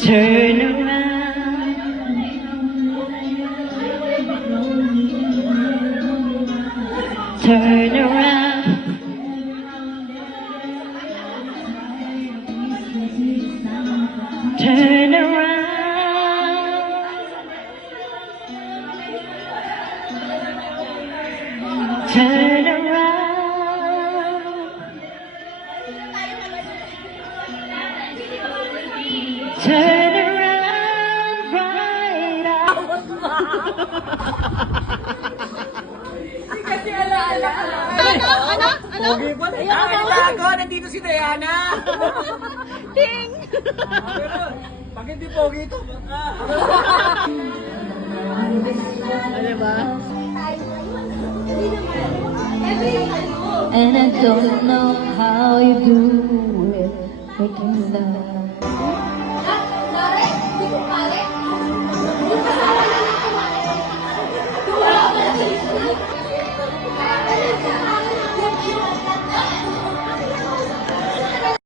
Turn around. Turn around. Turn around. Turn around. Turn around right out. Kasi ala. Pogi pa rin. Ako, nandito si Diana. Ting! Pag hindi pogi ito, baka. Ano ba? And I don't know how you do it, making love.